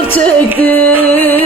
I'll take it.